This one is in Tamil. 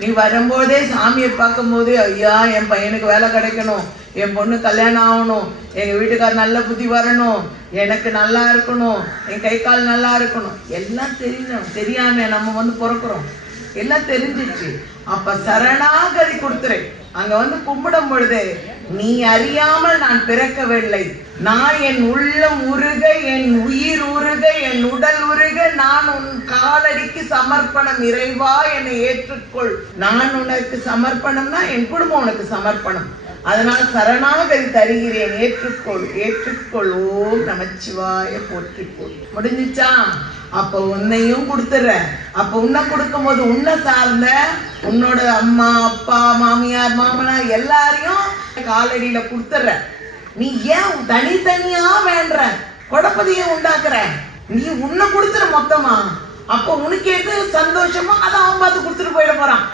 நீ வரும்போதே சாமியை பார்க்கும் போது, ஐயா என் பையனுக்கு வேலை கிடைக்கணும், என் பொண்ணு கல்யாணம் ஆகணும், எங்க வீட்டுக்கார் நல்ல புத்தி வரணும், எனக்கு நல்லா இருக்கணும், என் கை கால் நல்லா இருக்கணும், எல்லாம் தெரியணும். தெரியாம நம்ம பிறக்கிறோம், எல்லாம் தெரிஞ்சிச்சு. அப்ப சரணாகதி கொடுத்துறேன். அங்க கும்பிடும் பொழுது, நீ அறியாமல் நான் பிறக்கவில்லை, நான் என் உள்ளம் உருக, என் உயிர் உருக, என் உடல் உருக, நான் உன் காலடிக்கு சமர்ப்பணம். இறைவா என்னை ஏற்றுக்கொள். நான் உனக்கு சமர்ப்பணம்னா என் குடும்பம் உனக்கு சமர்ப்பணம். அதனால் சரணாகதி தருகிறேன், ஏற்றுக்கொள் ஏற்றுக்கொள். ஓம் நமச்சிவாய போற்றிக்கொள். முடிஞ்சிச்சா? அப்ப உன்னையும் கொடுத்துற. அப்ப உன்னை கொடுக்கும் போது உன்னை சார்ந்த உன்னோட அம்மா அப்பா மாமியார் மாமனார் எல்லாரையும் காலடியில கொடுத்துற. நீ ஏன் தனித்தனியா வேண்ட குழப்பதைய உண்டாக்குற? நீ உன்னை கொடுத்துற மொத்தமா. அப்ப உனக்கு எது சந்தோஷமோ அதை அவன் பார்த்து கொடுத்துட்டு போயிட போறான்.